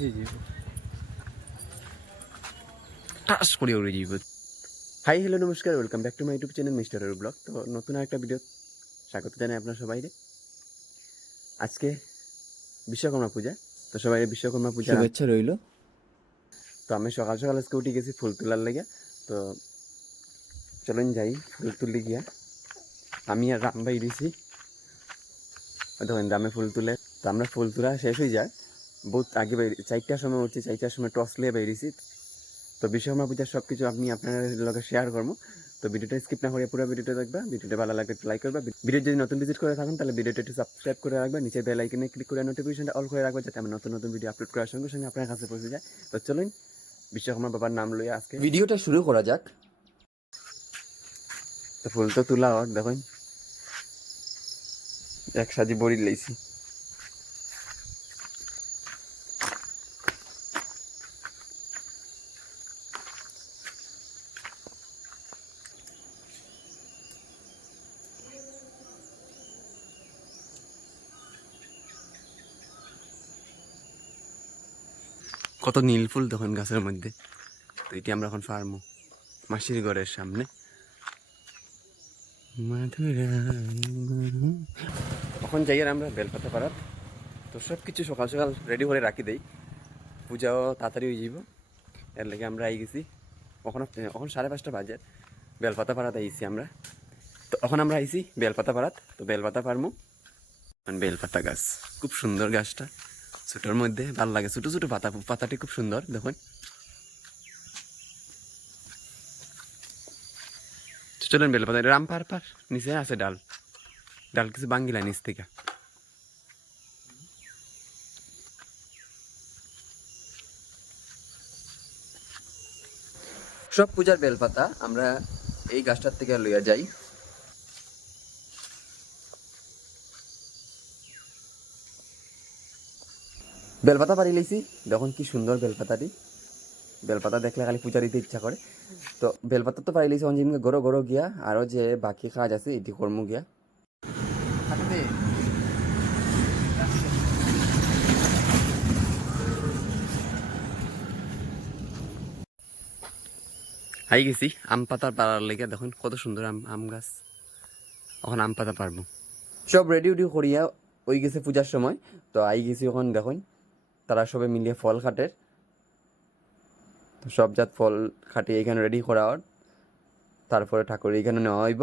জি জি। টাস করে উড়ে যাইব। হাই হ্যালো নমস্কার welcome back to my YouTube channel mister blog. তো নতুন একটা ভিডিও স্বাগত জানাই আপনার সবাইরে আজকে বিশ্বকর্মা পূজা তো সবাই বিশ্বকর্মা পূজা শুভেচ্ছা রইল। তো আমি সকাল সকাল আজকে উঠে গেছি ফুল তোলার লেগে। তো চলুন যাই ফুল তুলতে গিয়া। আমি আর রাম ভাই দিছি দেখেন রামে ফুল তুলে তো আমরা ফুল তোলা শেষ হয়ে যায় বহুত আগে বাইরে চারটার সময় উঠছি চারটার সময় টস লিয়ে বেরিয়েছি। তো বিশ্বকর্মা পূজার সব কিছু আপনি আপনার লগে শেয়ার করব। তো ভিডিওটা স্কিপ না করে পুরো ভিডিওটা দেখবা ভিডিওটা ভালো লাগলে একটু লাইক করবা। ভিডিও যদি নতুন ভিজিট করে থাকুন তাহলে ভিডিওটা একটু সাবস্ক্রাইব করে রাখবা। নিচে বেল আইকনে ক্লিক করে নোটিফিকেশনটা অল করে রাখবা যাতে আমি নতুন নতুন ভিডিও আপলোড করার সঙ্গে সঙ্গে আপনার কাছে পৌঁছে যায়। তো চলুন বিশ্বকর্মা বাবার নাম লইয়া আজকে ভিডিওটা শুরু করা যাক। তো ফুল তো তুলা হোক দেখুন। এক সাজি বড়ি লাইছি। কত নীল ফুল তখন গাছের মধ্যে। তো এটি আমরা এখন ফার্মো, মাসির ঘরের সামনে। এখন যাই আর আমরা বেলপাতা পাড়াত তো সব কিছু সকাল সকাল রেডি করে রাখি দেই। পূজাও তাড়াতাড়ি হয়ে যাব এর লেগে আমরা আই গেছি। এখন এখন সাড়ে পাঁচটা বাজে, বেলপাতা পাড়াতে আইছি আমরা। তো এখন আমরা আইছি বেলপাতা পাড়াত। তো বেলপাতা পারমু বেলপাতা গাছ। খুব সুন্দর গাছটা। ছোটোর মধ্যে ভালো লাগে। ছোটো ছোটো পাতা, পাতাটি খুব সুন্দর, দেখুন। চলেন বেলপাতা রাম পার পার, নিচে আছে ডাল। ডাল কিছু বাঙ্গিলা নিচ থেকে। সব পূজার বেলপাতা আমরা এই গাছটার থেকে লইয়া যাই। বেলপাতা পারি লইছি দেখুন কি সুন্দর বেলপাতাটি। বেলপাতা দেখলে খালি পূজা দিতে ইচ্ছা করে। তো বেলপাতা তো পারি লইছি অঞ্জিমকে গরো গরো গিয়া আরও যে বাকি কাজ আছে, এটি কর্ম গিয়া। আই গেছি, আম পাতা পাড়ার লেগে, দেখুন কত সুন্দর আম আম গাছ। এখন আম পাতা পারব সব রেডি উডি করিয়া ওই গেছে পূজার সময়। তো আই গেছি এখন, দেখুন। তারা সবে মিলিয়ে ফল খাটের তো সব জাত ফল খাটিয়ে এখানে রেডি করা ওর তারপরে ঠাকুর এখানে নেওয়া হইব।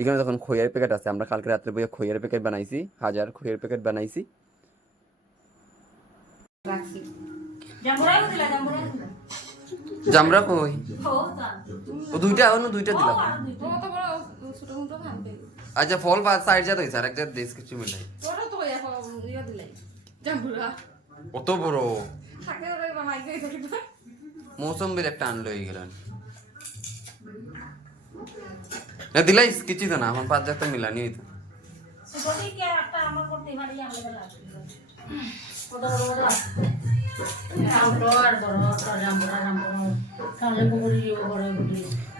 এখানে যখন খইয়ের প্যাকেট আছে আমরা কালকে রাত্রে বইয়ে খইয়ের প্যাকেট বানাইছি হাজার খইয়ের প্যাকেট বানাইছি। রাখছি। জাম্বুরাও দিলা জাম্বুরাও দিলা জামরা কই? ও ও দুইটা অন্য দুইটা দিলাম। আর বড় ছোট মোটো ভাঙবে আচ্ছা ফল বা সাইড জাত হইছে আর একটা দেশ কিছু মিলাই। বড় তো এখন ইয়ে দিলাই। জাম্বুরা অত বড়? মৌসম্বির একটা আনলো হয়ে গেলেন না দিলাই কিছু তো না আমার পাঁচ হাজার তো মিলানি হইতো।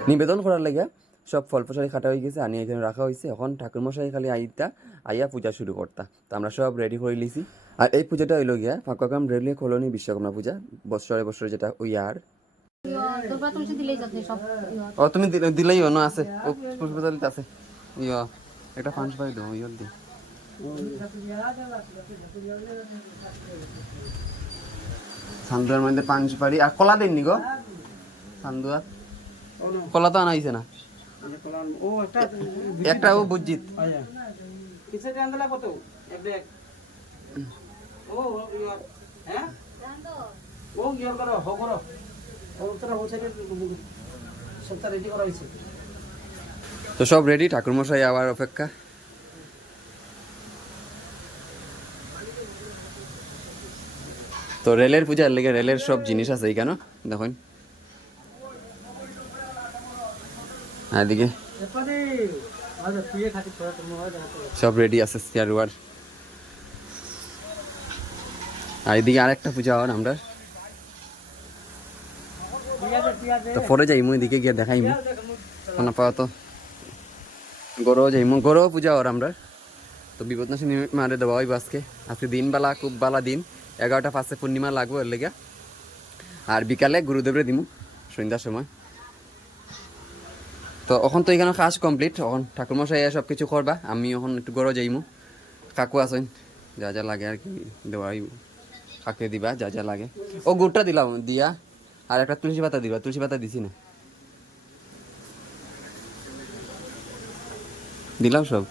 নিবেদন করার লাগে সব ফল প্রসারি খাটা হয়ে গেছে আনি এখানে রাখা হয়েছে। এখন ঠাকুর মশাই খালি আইতা আইয়া পূজা শুরু করতা। তো আমরা সব রেডি করে লিছি আর এই পূজাটা হইল গিয়া ফাঁকাগ্রাম রেলওয়ে কলোনি বিশ্বকর্মা পূজা বছরে বছরে যেটা ওই আর। ও তুমি দিলেই অন্য আছে। পুষ্পতালিতে আছে। ইয়া একটা পাঁচ পাই দাও ইয়র দি সান্দুয়ার মধ্যে পারি আর কলা দেননি গো? সান্দুয়ার? কলা তো আনাইছে না। একটা ও বুঝজিত কিসের গান্দলা কত? এক ব্যাগ ও হ্যাঁ? ও ইয়ার করো হো করো। ও তোরা হচ্ছে সবটা রেডি করা হয়েছে। তো সব রেডি ঠাকুর মশাই আবার অপেক্ষা। তো রেলের পূজার লেগে রেলের সব জিনিস আছে কেন দেখুন। এদিকে। সব রেডি আছে চেয়ার ওয়ার। আর এদিকে আরেকটা পূজা হওয়ার আমরা। তো পরে যাইমু, এদিকে গিয়ে দেখাইমু। এখন আপাতত গরো যাইমু। গরো পূজা হওয়ার আমরা। তো বিপদনাশিনী মারে দেওয়া হইব আজকে। আজকে দিন বালা খুব বালা দিন। এগারোটা পাঁচে পূর্ণিমা লাগবো এর লেগে। আর বিকালে গুরুদেবরে দিমু, সন্ধ্যার সময়। তো এখন তো এখানে কাজ কমপ্লিট এখন ঠাকুরমশাই সব কিছু করবা, আমি এখন একটু গড় যাইমু। কাকু আছেন, যা যা লাগে আর কি দেওয়াই কাকে দিবা, যা যা লাগে। ও গুড়টা দিলাম, দিয়া। আর একটা তুলসী পাতা দিবা, তুলসী পাতা দিছি না। দিলাম সব।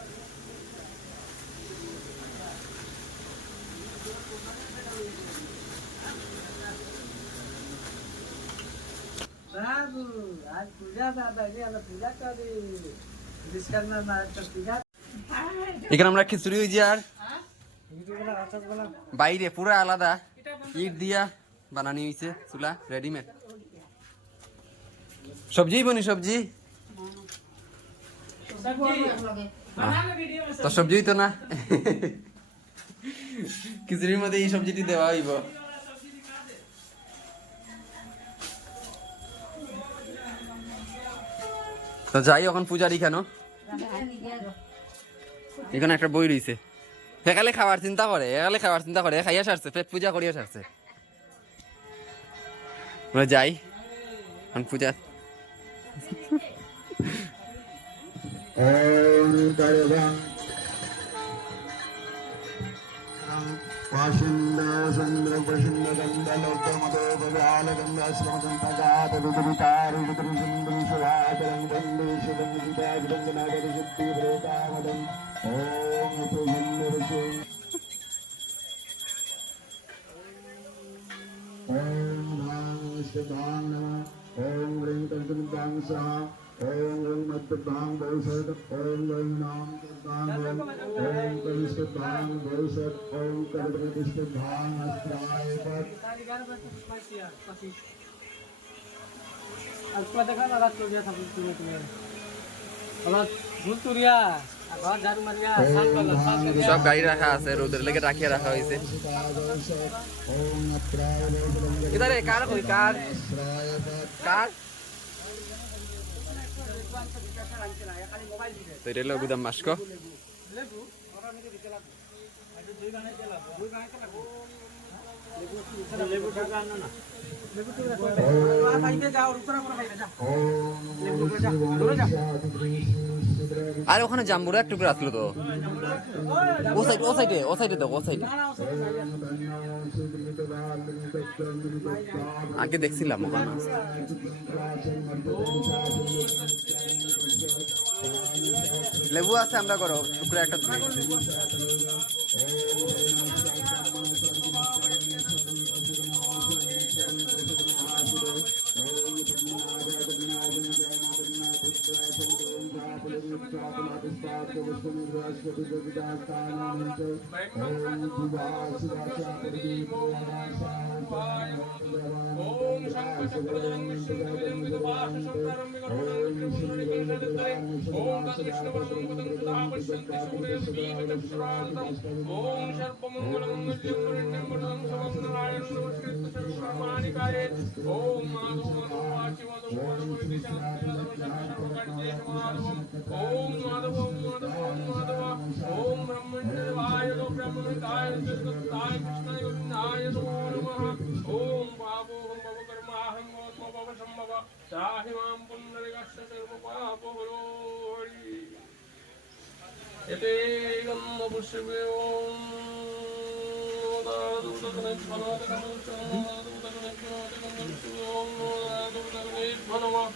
এখানে আমরা খিচুড়ি হয়েছি আর বাইরে পুরো আলাদা। ইট দিয়া বানানি হয়েছে, চুলা রেডিমেড সবজি, বনি সবজি? তো সবজি তো না? খিচুড়ির মধ্যে এই সবজিটি দেওয়া হইব। তো যাই এখন পূজারি কেন? এখানে একটা বই রয়েছে একালে খাবার চিন্তা করে একালে খাবার চিন্তা করে, খাইয়া সারছে, পেট পূজা করিয়া সারছে। যাই। এখন পূজা ॐ ह्रीं कल्पितां सः আজকে দেখা না রাত করিয়া থাকি তুমি তুমি অলপ ভুল তুরিয়া ঘর ঝাড়ু মারিয়া সাফ করলা সাফ করিয়া সব গাড়ি রাখা আছে রোদের লেগে রাখিয়া রাখা হয়েছে কিদারে কার কই কার কার তো এটা হলো গুদাম মাস্ক লেবু টাকা আনো না লেবু টুকরা খাইতে যাও রুকরা করে খাইতে যাও লেবু টুকরা যাও দূরে যাও আর ওখানে জাম্বুরা এক টুকরা আসলো তো। ও সাইড ও সাইডে ও সাইডে তো, ও সাইডে আগে দেখছিলাম ওখানে। লেবু আছে আমরা করো টুকরা একটা ॐ ॐ सर्पमङ्गलं सर्वनारायणमाणिकारे ॐ माधव माधव वाचिमाधव सर्वकार्येशमाधवम् ॐ माधव माधव माधव ॐ ब्रह्मण्यवाय ब्रह्मकाय जगत्ताय कृष्णाय गोविन्दाय नमो नमः ॐ भावोऽहं भव कर्माहं भव सम्भव साहि मां 예배감 먹으시고요 나도 부탁하네 반응하되 감사합니다 나도 부탁하네 기도하되 감사합니다 나도 부탁하네 반응하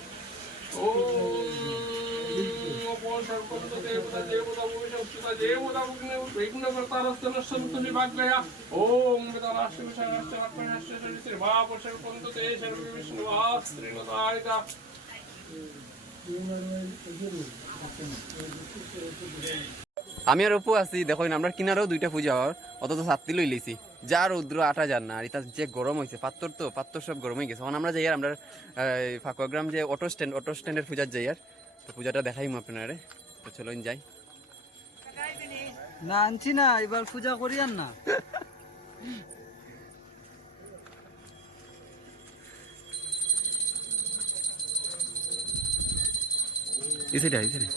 ओम विदाराष्ट्र विशाराष्ट्र अर्पणाष्ट्र श्री वापुषर पंत ते सर्व विष्णु वास्त्री नदायिता আমি আর অপু আছি দেখো না, আমরা কিনারেও দুইটা পূজা হওয়ার অত সাতটি লই লিছি যা রৌদ্র আটা যান না আর এটা যে গরম হয়েছে পাত্তর তো পাত্তর সব গরম হয়ে গেছে। এখন আমরা যাই আর আমরা ফাকুয়াগ্রাম যে অটো স্ট্যান্ড অটো স্ট্যান্ডের পূজার যাই আর। তো পূজাটা দেখাইম আপনারে। তো চলুন যাই। না আনছি না এবার পূজা করি আর না। এই সাইডে এই সাইডে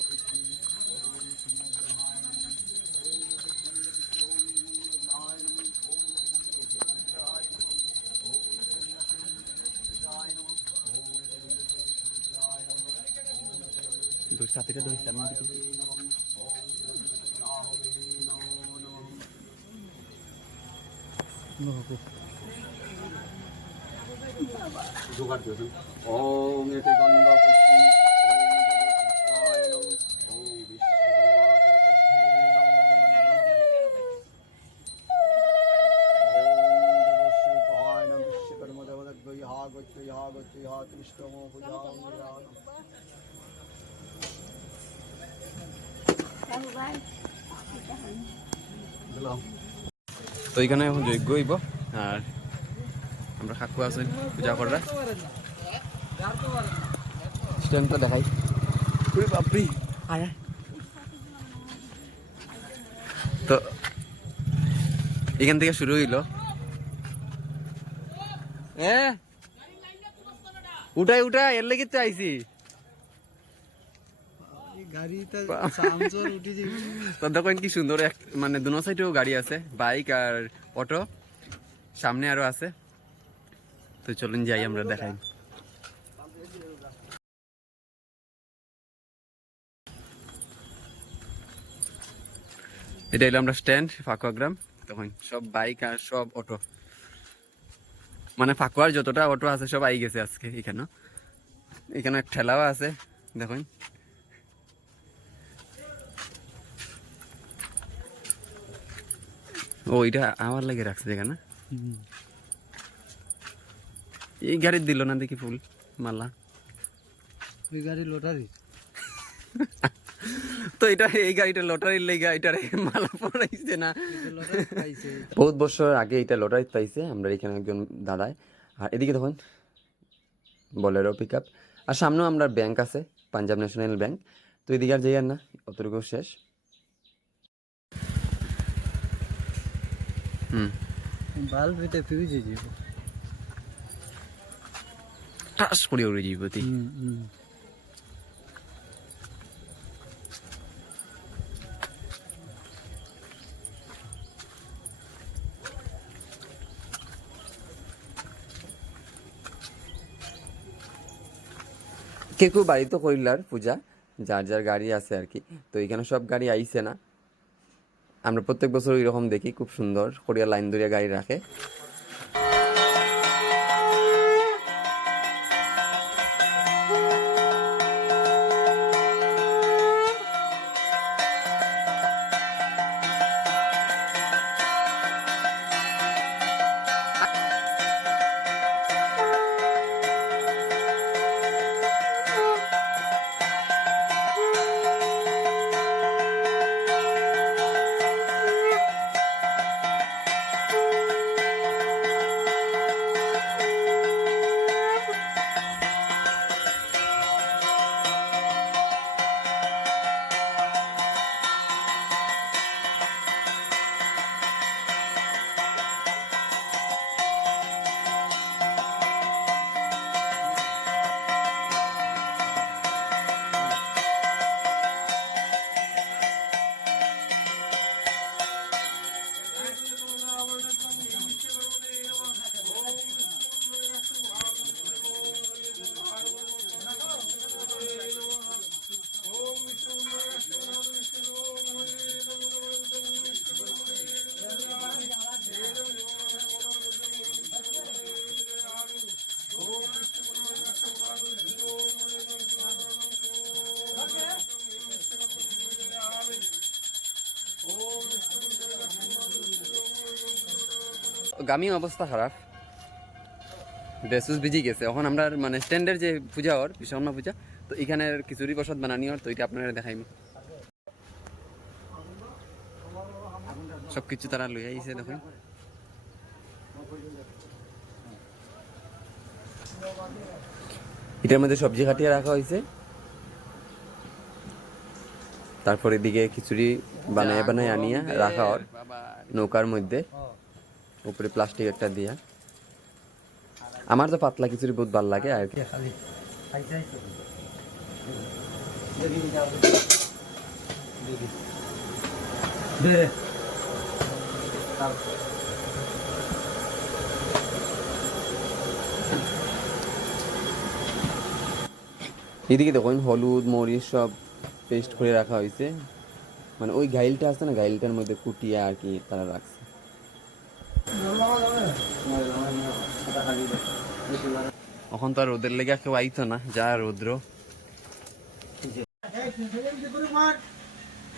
দুই সাথীটা দুই সামনে দিকে জোগাড় দিয়েছেন ও এতে তো এখানে এখন যজ্ঞ হইব। আর আমরা কাকু আছেন পূজা করা। স্ট্যান্ডটা দেখাই। বাপরি। আয়। তো এখান থেকে শুরু হইল। এ? উঠাই উঠাই এর লেগে তো আইছি। তো দেখেন কি সুন্দর এক মানে দুনো সাইডেও গাড়ি আছে বাইক আর অটো। সামনে আরও আছে। তো চলুন যাই আমরা দেখাই। এটা হলো আমরা স্ট্যান্ড ফাকুয়া গ্রাম। তখন সব বাইক আর সব অটো। মানে ফাকুয়ার যতটা অটো আছে সব আই গেছে আজকে এখানে। এখানে এক ঠেলাও আছে দেখুন। ও এটা আমার লাগে রাখছে যেখানে এই গাড়ির দিল না দেখি ফুল মালা। ওই গাড়ি লটারি। তো এটা এই গাড়িটা লটারির লেগে এটারে মালা পড়াইছে না? লটারি বহুত বছর আগে এটা লটারি পাইছে আমরা এখানে একজন দাদায় আর এদিকে দেখুন বলেরো পিক আপ আর সামনেও আমরা ব্যাংক আছে পাঞ্জাব ন্যাশনাল ব্যাংক তো এদিকে আর যাই আর না অতটুকু শেষ। তুই হুম হুম। কে কেউ বাড়িতে করিলার পূজা যার যার গাড়ি আছে আর কি। তো এখানে সব গাড়ি আইছে না। আমরা প্রত্যেক বছর এরকম দেখি খুব সুন্দর। হরিয়া লাইন ধরিয়া গাড়ি রাখে। গামি অবস্থা খারাপ। ড্রেসুস ভিজি গেছে। এখন আমরা মানে স্ট্যান্ডের যে পূজা ওর বিশ্বকর্মা পূজা, তো এখানের খিচুড়ি প্রসাদ বানানি ওর, তো এটা আপনারা দেখাইম। সব কিছু তারা লই আইছে দেখুন। এটার মধ্যে সবজি কাটিয়ে রাখা হয়েছে তারপর এদিকে খিচুড়ি বানায় বানায় আনিয়া রাখা ওর, নৌকার মধ্যে। উপরে প্লাস্টিক একটা দিয়া। আমার তো পাতলা খিচুড়ি বহুত ভালো লাগে, আর এদিকে দেখুন, হলুদ, মরিচ সব পেস্ট করে রাখা হয়েছে। মানে ওই গাইলটা আছে না, গাইলটার মধ্যে কুটিয়ে আর কি তারা রাখছে। এখন তো আর রোদের লেগে কেউ আইতো না, যা রৌদ্র।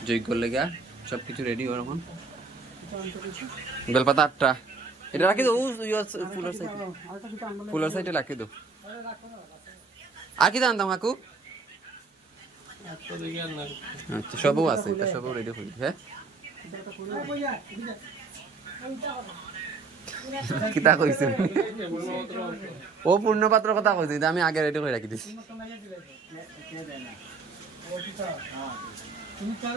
যজ্ঞ লেগা সব কিছু রেডি ওরকম বেলপাতা আটটা। এটা রাখি দো ফুলের সাইডে ফুলের সাইডে রাখি দো। আর কি জানতাম কাকু আচ্ছা সবও আছে, এটা সবও রেডি হয়ে হ্যাঁ। কিতা কইছে? ও পূর্ণ পাত্র কথা কইছে আমি আগে রেডি করে রাখি দিছি। তুমি চার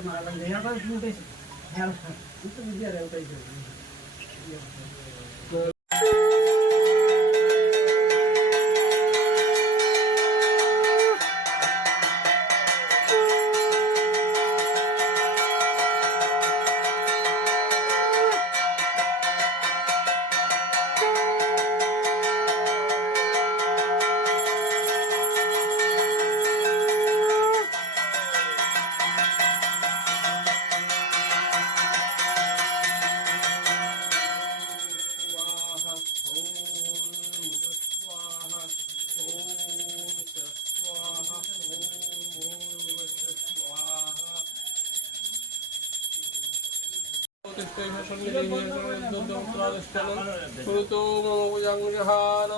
মারা ऋतो मम जङ्गहान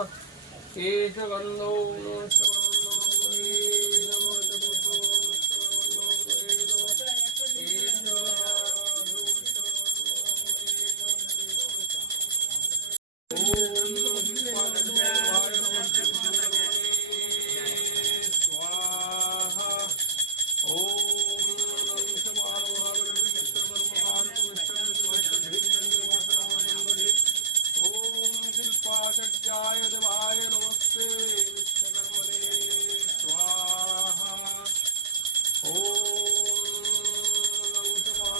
एष गन्धो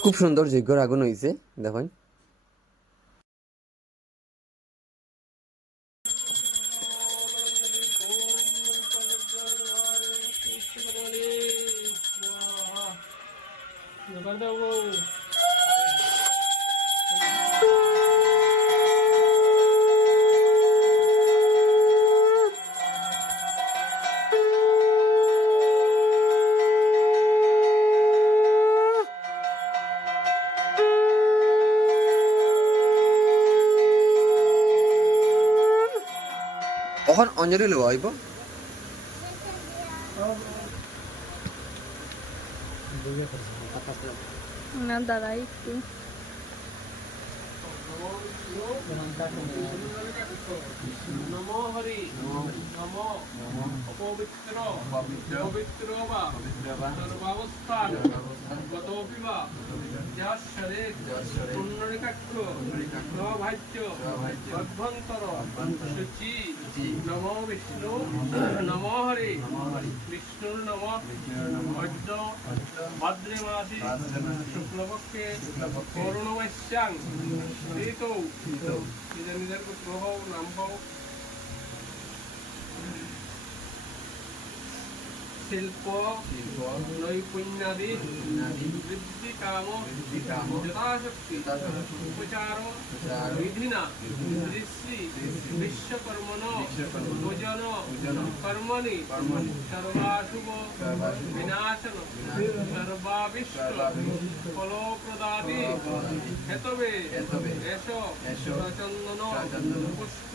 খুব সুন্দর যজ্ঞর আগুন হয়েছে দেখেন। कर दो वो এখন অঞ্জলি লব নমো হরি নমো অপবিত্র নম অদ্য ভাদ্রে মাসি শুক্লপক্ষে নিজের নিজের হও নাম হও শিল্প নৈপুণ্যাদি বৃদ্ধি কাম যথাশক্তি উপচার বিধিনা ঋষি বিশ্বকর্মণ ভোজন পূজন কর্মণি সর্বাশুভ বিনাশন সর্বাবিষ্ট ফলপ্রদাদি হেতবে এস পুষ্প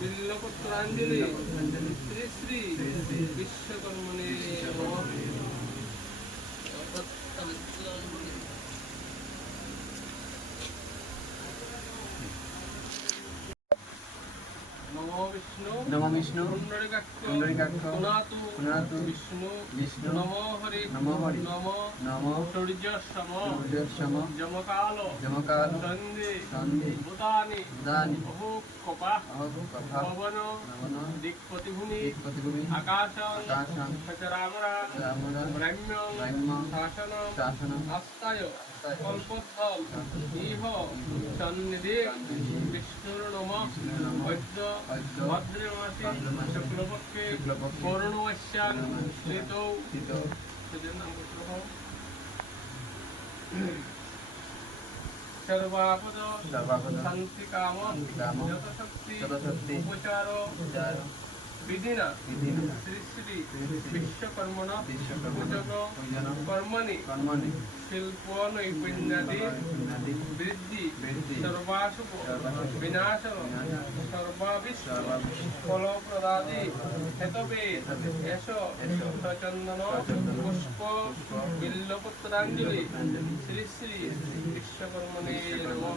বিল্লপত্রাঞ্জলি শ্রী শ্রী বিশ্বকর্মণি নমঃ নমো বিষ্ণু। নম বিষ্ণু। বিষ্ণু। বিষ্ণু। নমো হরি। নমো হরি। নম। নম। সূর্যসম সূর্যসম যমকাল। যমকাল। সন্ধি। সন্ধি। ভূতানি। দানি বহু কপা অহু কথা পবন। নমন দিক্পতিভূমি। প্রতিভূমি প্রতিভূমি আকাশ। আকাশং সচরামরা রামরা ব্রহ্ম। ব্রহ্ম। শাসন শাসনম। আস্তায়। কল্পস্থল। ইহ। সন্নিধি। বিষ্ণুর নম। বৈদ্য শুক্লপক্ষে শুক্লপক্ষে করুণবশ্যান ঋতৌ স্থিত সেদের নাম করতে হবে সর্বাপদ সর্বাপদ শান্তি কাম কাম যতশক্তি যথাশক্তি উপচার বিশ্বকর্মণ পূজক কর্মণি কর্মণি শিল্প নৈপুণ্যাদি বৃদ্ধি সর্বাশুভ বিনাশন সর্বাবিষ্ট ফলপ্রদাদি হেতবে এস এস সচন্দন পুষ্প বিল্লপত্রাঞ্জলি শ্রী শ্রী বিশ্বকর্মণে নম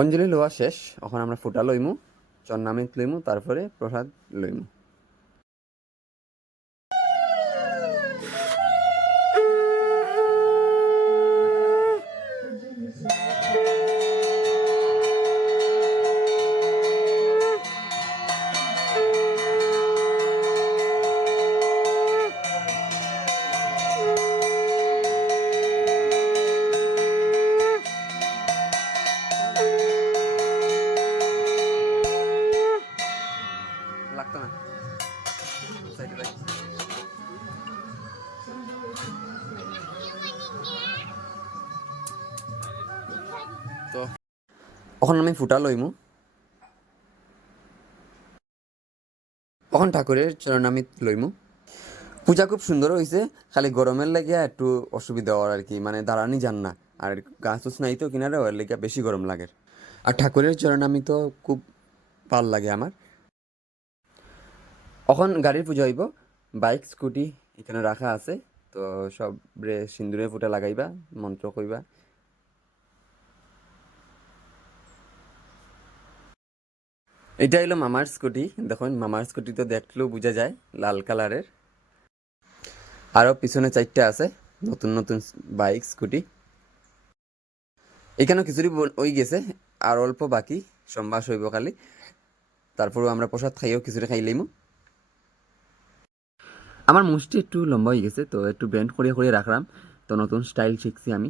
অঞ্জলি লোয়া শেষ এখন আমরা ফুটা লইমু চন্নামিত লইমু তারপরে প্রসাদ লইমু। এখন আমি ফুটা লইমু? এখন ঠাকুরের চরণামিত লইমু? পূজা খুব সুন্দর হয়েছে খালি গরমের লাগিয়া একটু অসুবিধা হওয়ার আর কি মানে দাঁড়ানি যান না, আর গাছ তো কিনারে, ওর লাগিয়া বেশি গরম লাগে। আর ঠাকুরের চরণামি তো খুব ভালো লাগে আমার। এখন গাড়ির পুজো হইব? বাইক, স্কুটি এখানে রাখা আছে, তো সব সিন্দুরে ফুটা লাগাইবা, মন্ত্র কইবা। এটা হলো মামার স্কুটি। দেখুন, মামার স্কুটি তো দেখলেও বোঝা যায়, লাল কালারের। আরও পিছনে চারটে আছে, নতুন নতুন বাইক, স্কুটি। এখানেও কিছুটি ওই গেছে, আর অল্প বাকি সম্বাস হইব খালি তারপরেও আমরা প্রসাদ খাইও খিচুড়ি খাই লইমু আমার মুষ্টি একটু লম্বা হয়ে গেছে, তো একটু ব্যান্ড করিয়ে করিয়ে রাখলাম। তো নতুন স্টাইল শিখছি আমি।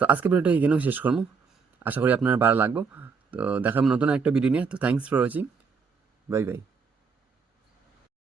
তো আজকে ভিডিওটা এখানেও শেষ করব। আশা করি আপনার ভালো লাগবো। তো দেখাবো নতুন একটা ভিডিও নিয়ে। তো thanks for watching bye bye